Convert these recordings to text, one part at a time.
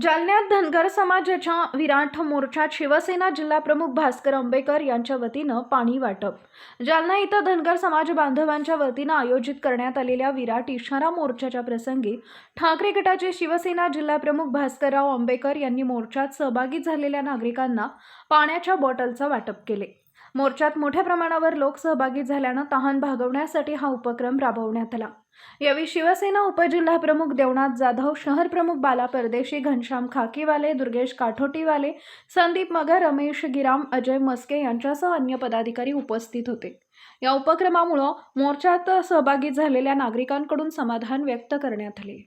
जालन्यात धनगर समाजाच्या विराट मोर्चात शिवसेना जिल्हाप्रमुख भास्कर आंबेकर यांच्या वतीनं पाणी वाटप. जालना इथं धनगर समाज बांधवांच्या वतीनं आयोजित करण्यात आलेल्या विराट इशारा मोर्चाच्या प्रसंगी ठाकरे गटाचे शिवसेना जिल्हाप्रमुख भास्करराव आंबेकर यांनी मोर्चात सहभागी झालेल्या नागरिकांना पाण्याच्या बॉटलचं वाटप केले. मोर्चात मोठ्या प्रमाणावर लोक सहभागी झाल्यानं तहान भागवण्यासाठी हा उपक्रम राबवण्यात आला. यावेळी शिवसेना उपजिल्हाप्रमुख देवनाथ जाधव शहर प्रमुख बाला परदेशी घनश्याम खाकीवाले दुर्गेश काठोटीवाले संदीप मगर रमेश गिराम अजय मस्के यांच्यासह अन्य पदाधिकारी उपस्थित होते. या उपक्रमामुळं मोर्चात सहभागी झालेल्या नागरिकांकडून समाधान व्यक्त करण्यात आले.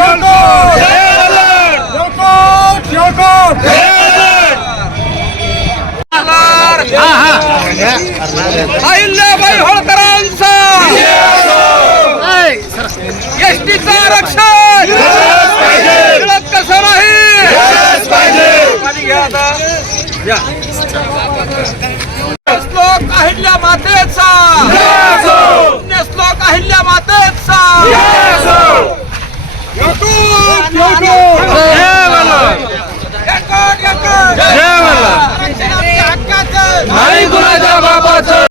अहिल्याबाई होळकरांचा! एसटीचं आरक्षण! कसं नाही? आता. या. श्लोक अहिल्या माता